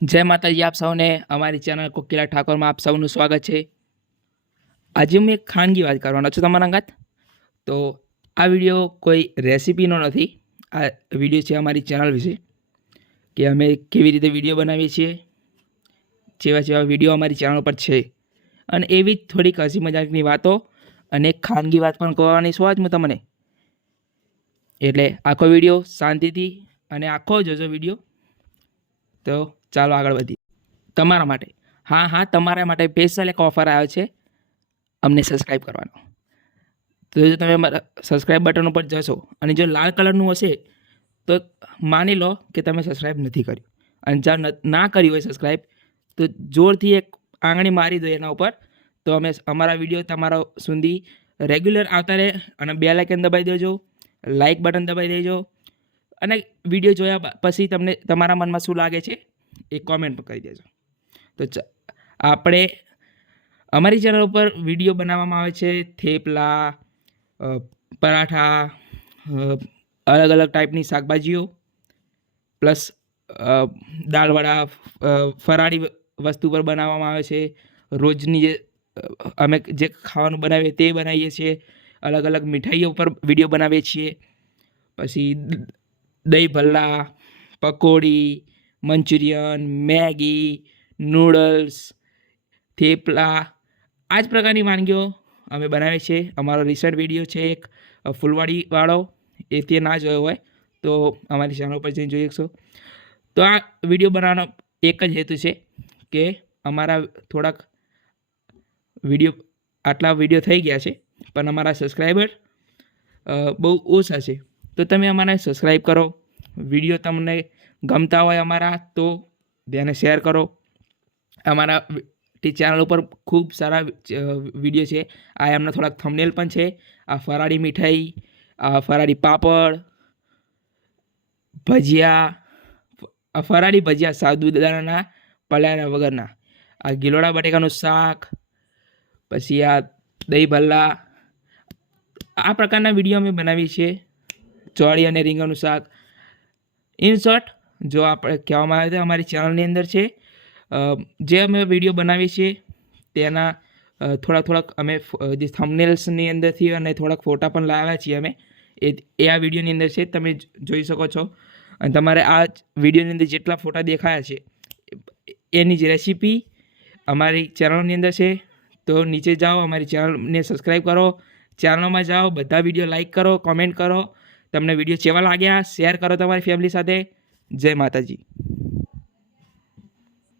જય માતાજી, આપ સૌને અમારી ચેનલ કોકિલા ઠાકોરમાં આપ સૌનું સ્વાગત છે। આજે હું એક ખાનગી વાત કરવાનો છું તમારા અંગત। તો આ વિડીયો કોઈ રેસિપીનો નથી, આ વિડીયો છે અમારી ચેનલ વિશે કે અમે કેવી રીતે વિડીયો બનાવીએ છીએ, જેવા વિડીયો અમારી ચેનલ પર છે, અને એવી જ થોડીક હસી મજાકની વાતો અને એક ખાનગી વાત પણ કહેવાની છું આજ હું તમને। એટલે આખો વિડીયો શાંતિથી અને આખો જોજો વિડીયો। તો ચાલો આગળ વધીએ। તમારા માટે તમારા માટે સ્પેશિયલ એક ઓફર આવ્યો છે, અમને સબસ્ક્રાઈબ કરવાનો। તો જો તમે મારા સબસ્ક્રાઈબ બટન ઉપર જશો અને જો લાલ કલરનું હશે તો માની લો કે તમે સબસ્ક્રાઈબ નથી કર્યું, અને જ્યાં ના કર્યું હોય સબસ્ક્રાઈબ તો જોરથી એક આંગળી મારી દો એના ઉપર, તો અમે અમારા વિડીયો તમારા સુધી રેગ્યુલર આવતા રહે। અને બેલ આઇકન દબાવી દેજો, લાઇક બટન દબાવી દેજો, અને વિડીયો જોયા પછી તમને તમારા મનમાં શું લાગે છે એ કોમેન્ટ પર કરી દેજો। તો આપણે અમારી ચેનલ ઉપર વિડીયો બનાવવામાં આવે છે થેપલા, પરાઠા, અલગ અલગ ટાઈપની શાકભાજીઓ, પ્લસ દાળવડા, ફરાળી વસ્તુ પર બનાવવામાં આવે છે। રોજની અમે જે ખાવાનું બનાવીએ તે બનાવીએ છીએ। અલગ અલગ મીઠાઈઓ પર વિડીયો બનાવીએ છીએ। પછી દહીં ભલ્લા, પકોડી, મંચુરિયન, મેગી, નૂડલ્સ, થેપલા, આ જ પ્રકારની વાનગીઓ અમે બનાવીએ છીએ। અમારો રિસન્ટ વિડીયો છે એક ફૂલવાડીવાળો, એ તે ના જોયો હોય તો અમારી ચેનલ પર જઈને જોઈ શકશો। તો આ વિડીયો બનાવવાનો એક જ હેતુ છે કે અમારા થોડાક વિડીયો આટલા વિડીયો થઈ ગયા છે પણ અમારા સબસ્ક્રાઈબર બહુ ઓછા છે, તો તમે અમારે સબસ્ક્રાઈબ કરો। વિડીયો તમને ગમતા હોય અમારા તો તેને શેર કરો। અમારા ચેનલ ઉપર ખૂબ સારા વિડીયો છે, આ એમના થોડાક થંબનેલ પણ છે। આ ફરાળી મીઠાઈ, આ ફરાળી પાપડ, ભજીયા, આ ફરાળી ભજીયા સાબુદાણાના પલાળ્યા વગરના, આ ગિલોડા બટેકાનું શાક, પછી આ દહીં ભલ્લા, આ પ્રકારના વિડીયો અમે બનાવીએ છીએ। ચોળી અને રીંગણનું શાક, ઇન શોર્ટ જો આપણે કહેવામાં આવે તો અમારી ચેનલની અંદર છે જે અમે વિડીયો બનાવીએ છીએ તેના થોડાક અમે જે થંબનેલ્સની અંદરથી અને થોડાક ફોટા પણ લાવ્યા છીએ અમે, એ આ વિડીયોની અંદર છે, તમે જોઈ શકો છો। અને તમારે આ વિડીયોની અંદર જેટલા ફોટા દેખાયા છે એની જ રેસીપી અમારી ચેનલની અંદર છે। તો નીચે જાઓ, અમારી ચેનલને સબસ્ક્રાઈબ કરો, ચેનલમાં જાઓ, બધા વિડીયો લાઈક કરો, કોમેન્ટ કરો, તમને વિડીયો કેવા લાગ્યા શેર કરો તમારી ફેમિલી સાથે। જય માતાજી।